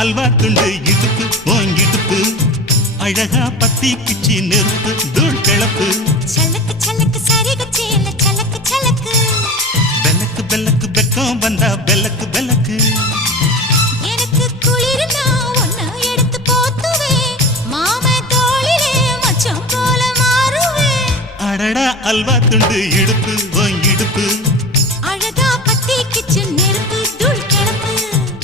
அல்வா துண்டு இடுப்பு ஓன் இடுப்பு அழகா பத்தி கிச்சி நெருப்பு தூள் கிளப்பு சலக்கு சலக்கு சரிக சேல சலக்கு சலக்கு பெலக்கு பெலக்கு பெக்கம் வந்தா பெலக்கு பெலக்கு எனக்கு குளிர்னா ஒன்ன எடுத்து போத்துவே மாமே தோளிலே மச்சம் போல மாறுவே அடடா அல்வா துண்டு இடுப்பு ஓன் இடுப்பு